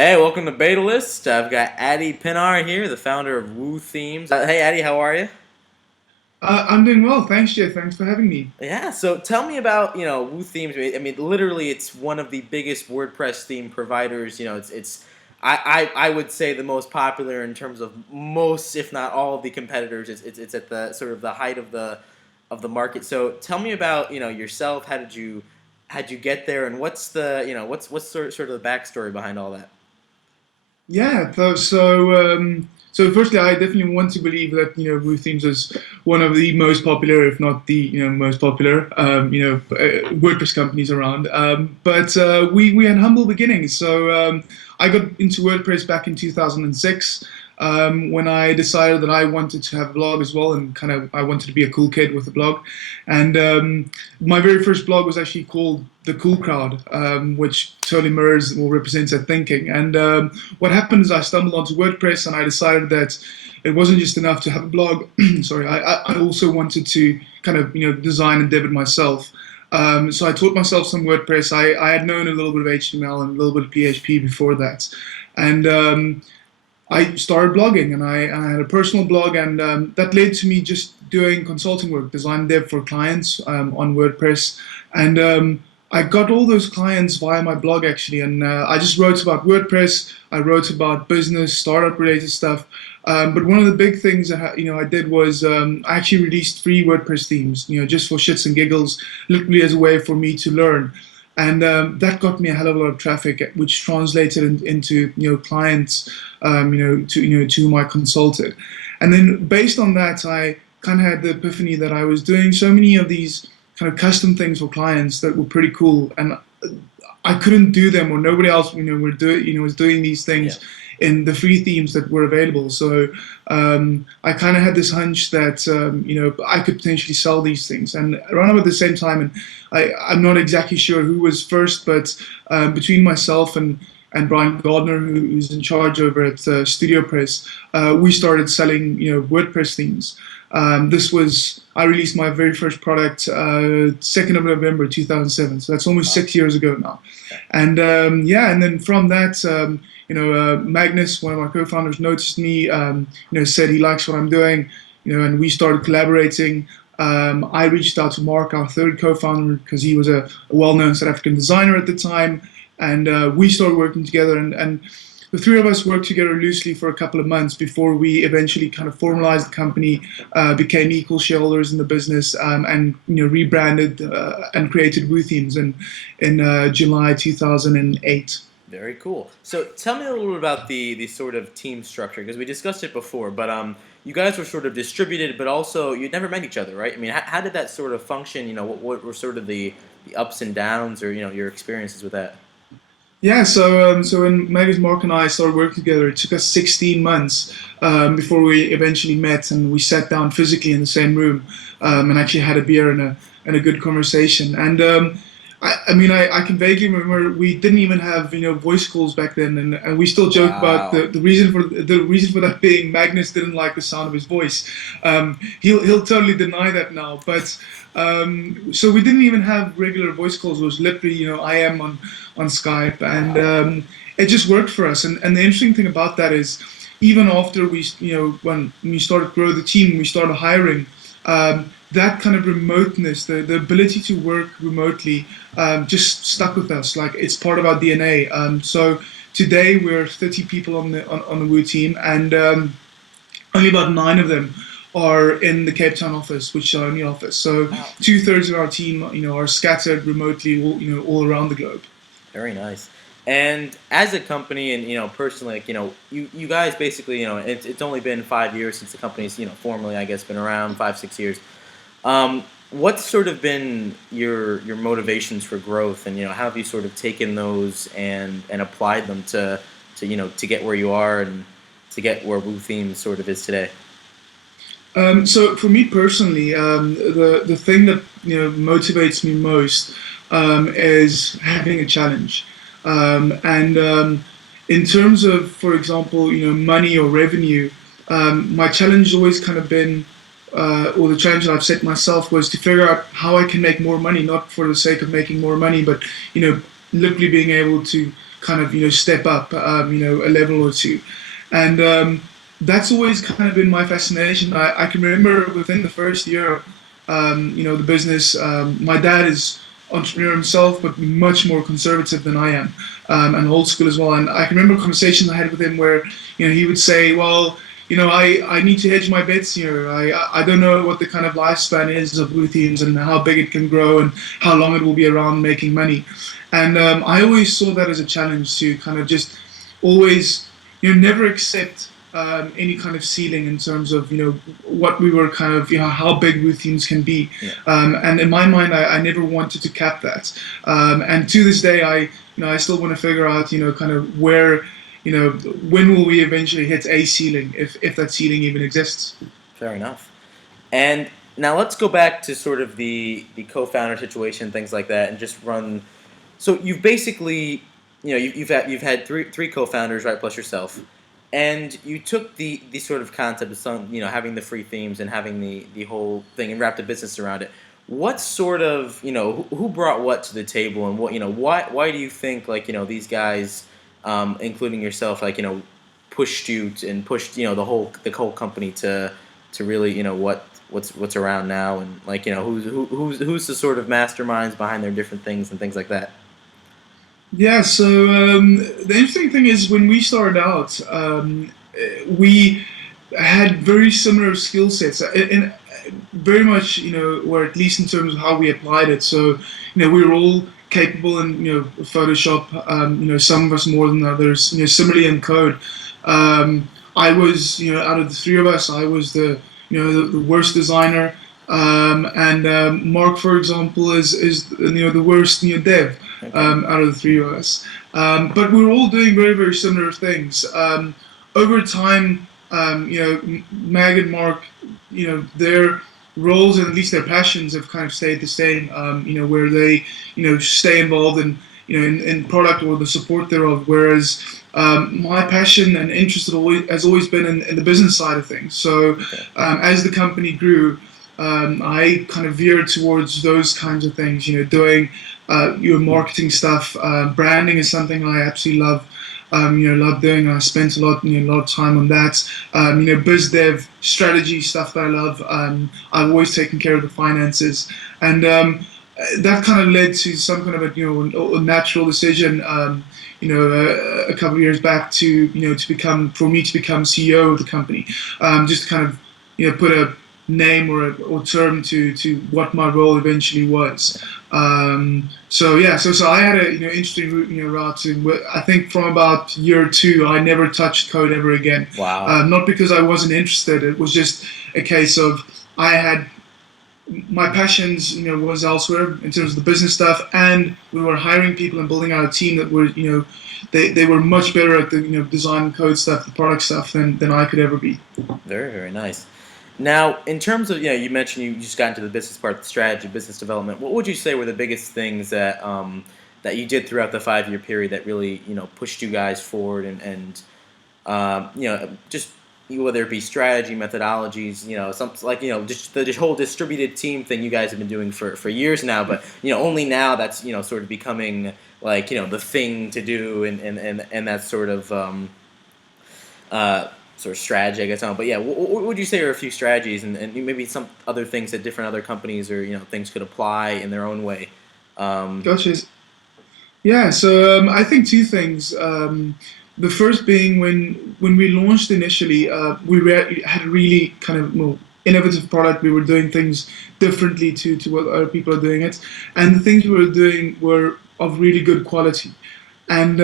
Hey, welcome to Beta List. I've got Adii Pienaar here, the founder of WooThemes. Hey, Adii, how are you? I'm doing well, thanks, Jay. Thanks for having me. Yeah, so tell me about WooThemes. I mean, literally, it's one of the biggest WordPress theme providers. I would say the most popular in terms of most, if not all, of the competitors. It's at the sort of the height of the market. So tell me about yourself. How'd you get there, and what's the what's sort of the backstory behind all that? Yeah, so firstly, I definitely want to believe that WooThemes is one of the most popular, if not the most popular, WordPress companies around. But we had humble beginnings. So I got into WordPress back in 2006. When I decided that I wanted to have a blog as well, and kind of I wanted to be a cool kid with a blog. And my very first blog was actually called The Cool Crowd, which totally mirrors or represents that thinking. And what happened is I stumbled onto WordPress, and I decided that it wasn't just enough to have a blog. Sorry, I also wanted to kind of design and dev it myself. So I taught myself some WordPress. I had known a little bit of HTML and a little bit of PHP before that, and I started blogging, and I had a personal blog, and that led to me just doing consulting work, design dev for clients on WordPress, and I got all those clients via my blog actually, and I just wrote about WordPress. I wrote about business, startup related stuff. But one of the big things that I did was I actually released free WordPress themes, just for shits and giggles, literally as a way for me to learn. And that got me a hell of a lot of traffic, which translated into clients, to whom I consulted. And then based on that, I kind of had the epiphany that I was doing so many of these kind of custom things for clients that were pretty cool, and I couldn't do them, or nobody else, was doing these Yeah. things in the free themes that were available. So I kind of had this hunch that I could potentially sell these things, and around about the same time, and I'm not exactly sure who was first, but between myself and Brian Gardner, who's in charge over at Studio Press, we started selling WordPress themes. This was I released my very first product 2nd of November 2007, so that's almost Wow. 6 years ago now. And yeah, and then from that, Magnus, one of my co-founders, noticed me, said he likes what I'm doing, and we started collaborating. I reached out to Mark, our third co-founder, because he was a well-known South African designer at the time, and we started working together. And the three of us worked together loosely for a couple of months before we eventually kind of formalized the company, became equal shareholders in the business, and rebranded and created WooThemes in July 2008. Very cool. So tell me a little bit about the sort of team structure, because we discussed it before, but you guys were sort of distributed, but also you'd never met each other, right? I mean, how did that sort of function? What were sort of the ups and downs, or your experiences with that? Yeah, so when Megan's Mark and I started working together, it took us 16 months before we eventually met, and we sat down physically in the same room, and actually had a beer and a good conversation. And I mean, I can vaguely remember we didn't even have voice calls back then, and we still joke about Wow. the reason for that being Magnus didn't like the sound of his voice. He'll totally deny that now, but so we didn't even have regular voice calls. It was literally I am on Skype, and Wow. it just worked for us. And the interesting thing about that is, even after we when we started grow the team, we started hiring. That kind of remoteness, the ability to work remotely, just stuck with us. Like it's part of our DNA. So today we're 30 people on the Woo team, and only about nine of them are in the Cape Town office, which is our only office. So Wow. two-thirds of our team, are scattered remotely, all around the globe. Very nice. And as a company, and personally, like you guys basically, it's only been 5 years since the company's formally, I guess, been around 5 6 years. What's sort of been your motivations for growth, and how have you sort of taken those and applied them to get where you are and to get where WooThemes sort of is today? So for me personally, the thing that motivates me most is having a challenge, and in terms of, for example, money or revenue, my challenge has always kind of been, or the challenge that I've set myself was to figure out how I can make more money, not for the sake of making more money, but you know literally being able to kind of step up a level or two, and that's always kind of been my fascination. I can remember within the first year, the business. My dad is entrepreneur himself, but much more conservative than I am, and old school as well. And I can remember conversations I had with him where he would say, "Well, I need to hedge my bets here. I don't know what the kind of lifespan is of WooThemes and how big it can grow and how long it will be around making money." And I always saw that as a challenge to kind of just always, never accept any kind of ceiling in terms of what we were kind of how big WooThemes can be. Yeah. And in my mind, I never wanted to cap that. And to this day, I still want to figure out kind of where when will we eventually hit a ceiling, if that ceiling even exists. Fair enough. And now let's go back to sort of the co-founder situation, things like that, and just run. So you've basically, you've had three co-founders, right, plus yourself, and you took the sort of concept of some, having the free themes and having the whole thing and wrapped a business around it. What sort of, who brought what to the table, and what, why do you think, like, these guys, including yourself, like, pushed you and pushed, the whole company to really, what's around now, and, like, who's the sort of masterminds behind their different things and things like that. Yeah, so the interesting thing is when we started out, we had very similar skill sets, and very much, or at least in terms of how we applied it. So, we were all capable in, Photoshop, some of us more than others, similarly in code. I was, out of the three of us, I was the worst designer. And Mark, for example, is the worst dev out of the three of us. But we were all doing very, very similar things. Over time, Mag and Mark, their roles and at least their passions have kind of stayed the same. Where they stay involved in product or the support thereof. Whereas my passion and interest has always been in the business side of things. So as the company grew, I kind of veered towards those kinds of things, doing your marketing stuff. Branding is something I absolutely love, love doing. I spent a lot of time on that. Biz dev strategy stuff that I love. I've always taken care of the finances, and that kind of led to some kind of a natural decision. A couple of years back to become CEO of the company. Just to kind of put a name or term to what my role eventually was. So I had a interesting route to. I think from about year two, I never touched code ever again. Wow. Not because I wasn't interested. It was just a case of I had my passions was elsewhere in terms of the business stuff, and we were hiring people and building out a team that were they were much better at the design and code stuff, the product stuff than I could ever be. Very, very nice. Now, in terms of, you mentioned you just got into the business part, the strategy, business development. What would you say were the biggest things that that you did throughout the 5-year period that really, pushed you guys forward and just whether it be strategy, methodologies, some like, just the whole distributed team thing you guys have been doing for years now, but only now that's sort of becoming like the thing to do and that sort of strategy, I guess. But yeah, what would you say are a few strategies and maybe some other things that different other companies or things could apply in their own way? Gotcha. Yeah, so I think two things. The first being when we launched initially, had a really kind of innovative product. We were doing things differently to what other people are doing it, and the things we were doing were of really good quality, and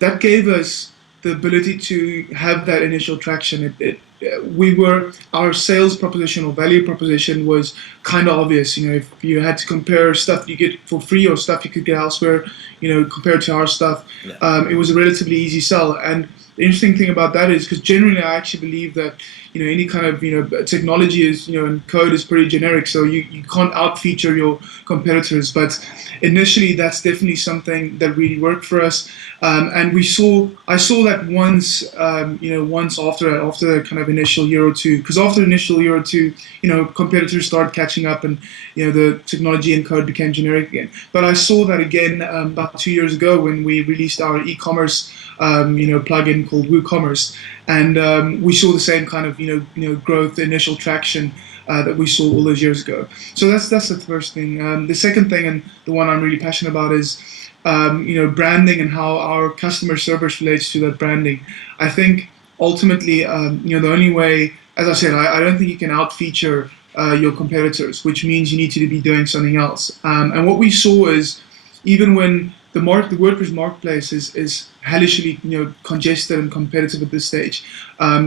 that gave us the ability to have that initial traction. Our sales proposition or value proposition was kind of obvious. If you had to compare stuff you get for free or stuff you could get elsewhere, compared to our stuff, it was a relatively easy sell. And the interesting thing about that is because generally I actually believe that any kind of technology is and code is pretty generic, so you can't out feature your competitors. But initially, that's definitely something that really worked for us. And I saw that once, once after that kind of initial year or two, because after the initial year or two, competitors started catching up, and the technology and code became generic again. But I saw that again about 2 years ago when we released our e-commerce, plugin called WooCommerce, and we saw the same kind of growth, initial traction. That we saw all those years ago. So that's the first thing. The second thing, and the one I'm really passionate about, is branding and how our customer service relates to that branding. I think ultimately, the only way, as I said, I don't think you can out-feature your competitors, which means you need to be doing something else. And what we saw is, even when the WordPress marketplace is hellishly congested and competitive at this stage,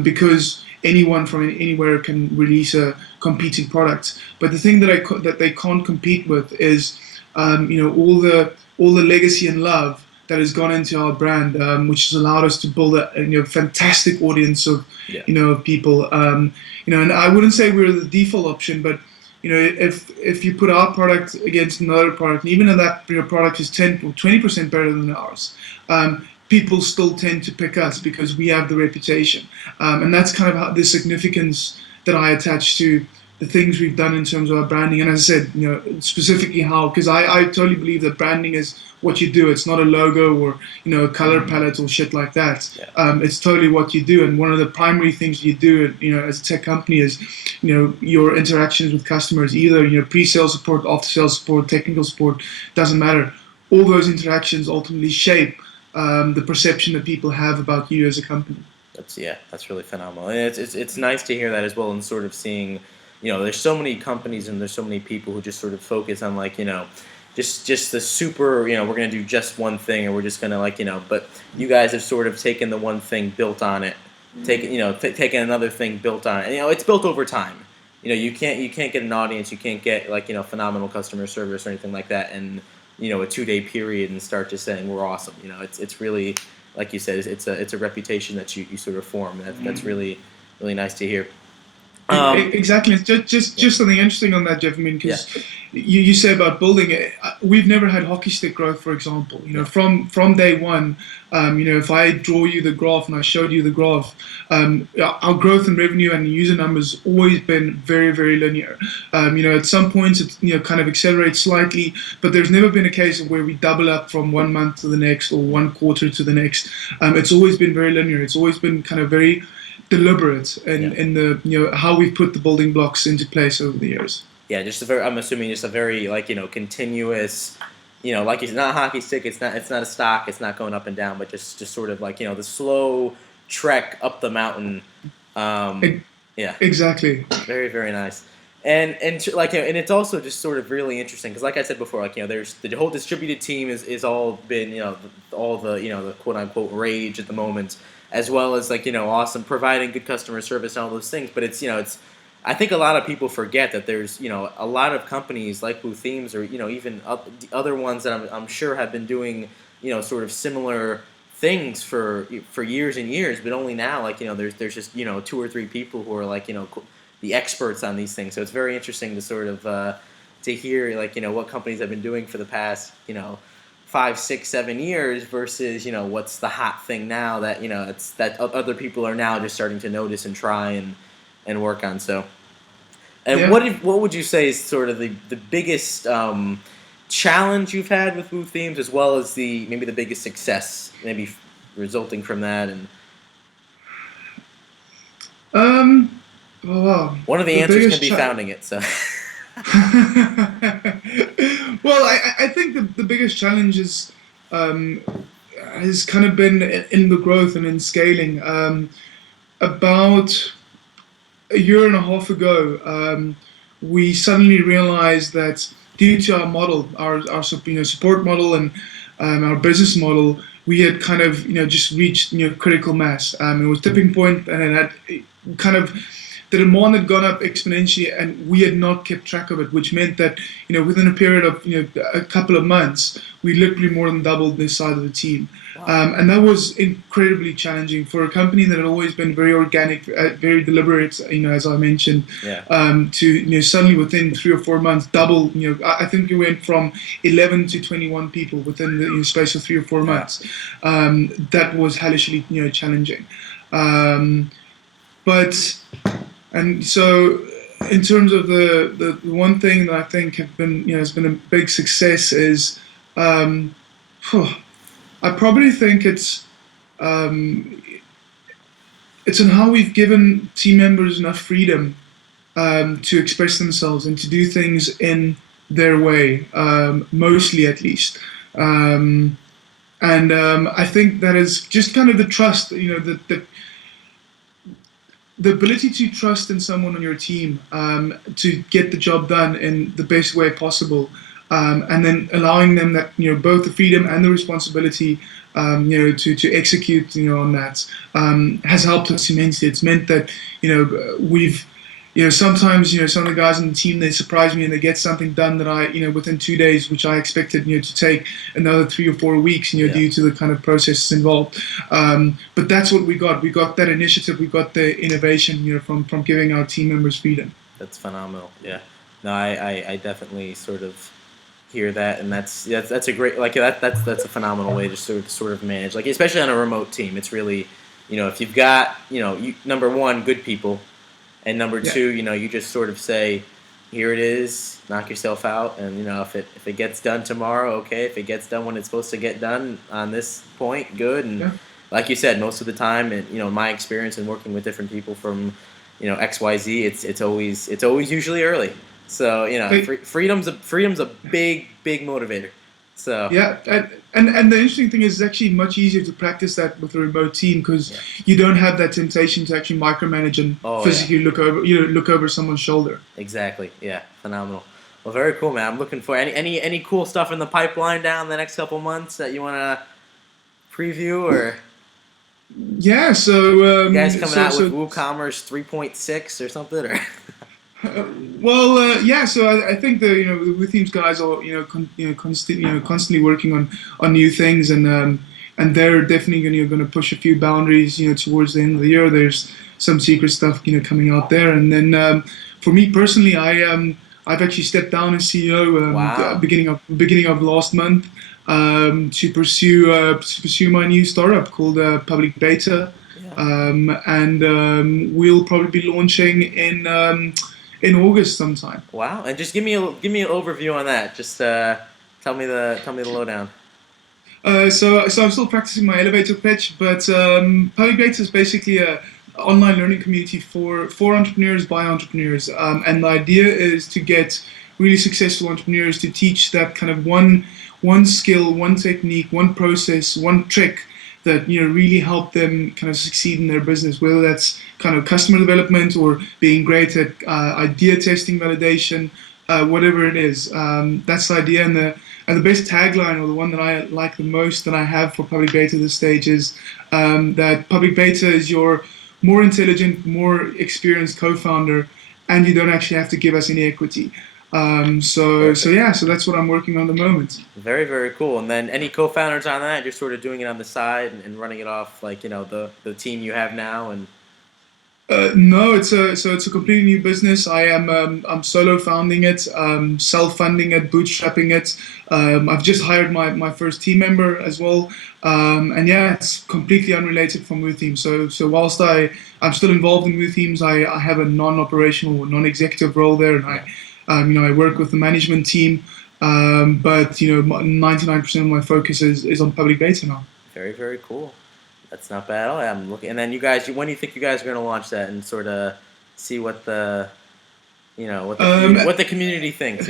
because anyone from anywhere can release a competing product. But the thing that they can't compete with is all the legacy and love that has gone into our brand, which has allowed us to build a fantastic audience of of people. And I wouldn't say we're the default option, but if you put our product against another product, and even if that product is 10 or 20% better than ours, people still tend to pick us because we have the reputation. And that's kind of the significance that I attach to the things we've done in terms of our branding. And as I said, specifically how, because I totally believe that branding is what you do. It's not a logo or a color palette or shit like that. It's totally what you do. And one of the primary things you do, as a tech company, is your interactions with customers, either pre-sale support, after-sale support, technical support, doesn't matter. All those interactions ultimately shape the perception that people have about you as a company. That's really phenomenal, and it's nice to hear that as well, and sort of seeing, there's so many companies and there's so many people who just sort of focus on just the super, we're gonna do just one thing, or we're just gonna but you guys have sort of taken the one thing, built on it, taken another thing, built on it, and it's built over time. You can't get an audience, you can't get phenomenal customer service or anything like that, and a 2-day period and start just saying we're awesome. It's really, like you said, it's a reputation that you sort of form. That's really nice to hear. Exactly. Just something interesting on that, Jeff. I mean, because you say about building it, we've never had hockey stick growth, for example. From day one, if I draw you the graph and I showed you the graph, our growth in revenue and user numbers always been very, very linear. At some points it kind of accelerates slightly, but there's never been a case of where we double up from one month to the next or one quarter to the next. It's always been very linear. It's always been kind of very deliberate in the how we've put the building blocks into place over the years. I'm assuming just a very continuous, like it's not a hockey stick, it's not a stock, it's not going up and down, but just sort of the slow trek up the mountain. Exactly. Very, very nice. And it's also just sort of really interesting because, like I said before, there's the whole distributed team is all been all the quote unquote rage at the moment, as well as awesome, providing good customer service and all those things. But it's I think a lot of people forget that there's a lot of companies like WooThemes or even other ones that I'm sure have been doing sort of similar things for years and years, but only now there's just 2 or 3 people who are the experts on these things. So it's very interesting to sort of to hear what companies have been doing for the past 5, 6, 7 years versus what's the hot thing now that it's that other people are now just starting to notice and try and work on. So, and what would you say is sort of the biggest challenge you've had with WooThemes, as well as maybe the biggest success maybe resulting from that? And one of the answers can be founding it. So. Well, I think the biggest challenge has kind of been in the growth and in scaling. About a year and a half ago, we suddenly realized that due to our model, our support model and our business model, we had kind of just reached critical mass. It was tipping point, and it had kind of the demand had gone up exponentially, and we had not kept track of it, which meant that within a period of a couple of months, we literally more than doubled the size of the team. Wow. And that was incredibly challenging for a company that had always been very organic, very deliberate. As I mentioned, Yeah. to suddenly within 3 or 4 months double. I think we went from 11 to 21 people within the space of 3 or 4 Yeah. months. That was hellishly challenging. But and so in terms of the one thing that I think have been has been a big success is um, I probably think um, it's in how we've given team members enough freedom to express themselves and to do things in their way, mostly at least. Um, and I think that is just kind of the trust, the ability to trust in someone on your team to get the job done in the best way possible, and then allowing them that both the freedom and the responsibility to execute on that has helped us immensely. It's meant that we've sometimes some of the guys on the team, they surprise me and they get something done that I within 2 days, which I expected to take another 3 or 4 weeks Yeah. due to the kind of processes involved. But that's what we got. We got that initiative. We got the innovation from giving our team members freedom. That's phenomenal. Yeah. No, I definitely sort of hear that, and that's a great, like, that's a phenomenal way to sort of manage, like, especially on a remote team. It's really, if you've got number one, good people, and number Yeah. two, you just sort of say, here it is, knock yourself out, and if it gets done tomorrow, okay. If it gets done when it's supposed to get done on this point, good. And Yeah. like you said, most of the time, and my experience in working with different people from XYZ, it's always usually early. So Hey, freedom's a big motivator. So yeah, and the interesting thing is it's actually much easier to practice that with a remote team because yeah. you don't have that temptation to actually micromanage and Oh, yeah. physically look over someone's shoulder. Exactly. Yeah. Phenomenal. Well, very cool, man. I'm looking for any cool stuff in the pipeline down the next couple months that you want to preview, or Yeah, so you guys coming out with so WooCommerce 3.6 or something? Or yeah, so I think the WooThemes guys are constantly working on new things, and they're definitely going to push a few boundaries towards the end of the year. There's some secret stuff coming out there, and then for me personally, I've actually stepped down as CEO Wow. beginning of last month to pursue my new startup called PublicBeta, Yeah. and we'll probably be launching in August sometime. Wow. And just give me an overview on that. Just tell me the lowdown. So I'm still practicing my elevator pitch, but PublicBeta is basically a online learning community for entrepreneurs by entrepreneurs, and the idea is to get really successful entrepreneurs to teach that kind of one skill, one technique, one process, one trick that really help them kind of succeed in their business, whether that's kind of customer development or being great at idea testing, validation, whatever it is. That's the idea, and the best tagline, or the one that I like the most that I have for PublicBeta at this stage, is that PublicBeta is your more intelligent, more experienced co-founder, and you don't actually have to give us any equity. So Perfect. yeah, so that's what I'm working on at the moment. Very, very cool. And then any co-founders on that? You're sort of doing it on the side and running it off, like the team you have now. And No, it's a completely new business. I'm solo founding it, self-funding it, bootstrapping it. I've just hired my first team member as well, and yeah, it's completely unrelated from WooThemes. So whilst I'm still involved in WooThemes, I have a non-operational or non-executive role there, and yeah, I work with the management team. But 99% of my focus is on PublicBeta now. very, very cool. That's not bad at all. I'm looking. And then you guys, when do you think you guys are going to launch that and sort of see what the Um, what the community thinks?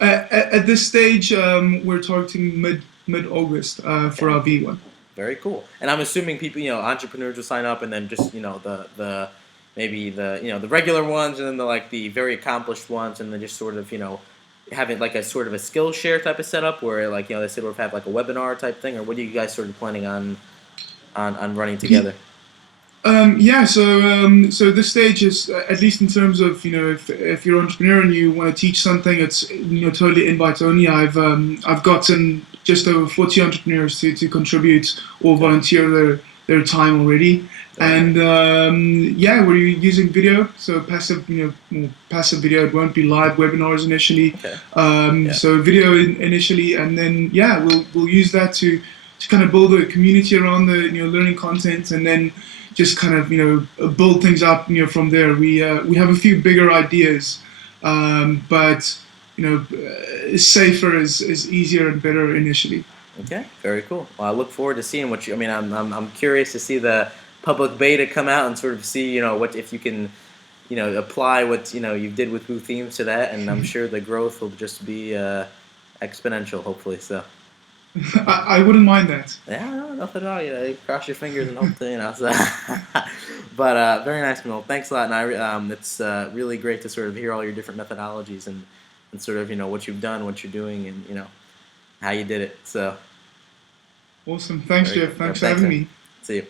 at this stage, we're targeting mid August for Okay. our V1. Very cool. And I'm assuming people, entrepreneurs will sign up, and then just the maybe the regular ones, and then the very accomplished ones, and then just sort of having like a sort of a skill share type of setup where they sort of have like a webinar type thing, or what are you guys sort of planning on running together? Yeah, so this stage is at least in terms of if you're an entrepreneur and you want to teach something, it's totally invite only. I've gotten just over 40 entrepreneurs to contribute or Okay. volunteer their time already, Very and nice. yeah, we're using video, so passive passive video. It won't be live webinars initially, Okay. Yeah. so video initially, and then yeah, we'll use that to kind of build a community around the learning content, and then just kind of build things up from there. We have a few bigger ideas, but safer is easier and better initially. Okay, very cool. Well, I look forward to seeing what you. I mean, I'm curious to see the public beta come out and sort of see what if you can apply what you did with WooThemes to that, and I'm sure the growth will just be exponential. Hopefully, so. I wouldn't mind that. Yeah, no, nothing at all. You cross your fingers and hope to, So. But very nice, Mil. Thanks a lot, and it's really great to sort of hear all your different methodologies and sort of what you've done, what you're doing, and how you did it. So. Awesome. Thanks, Very Jeff. good. Yeah, Thanks for thanks, having man. me. See you.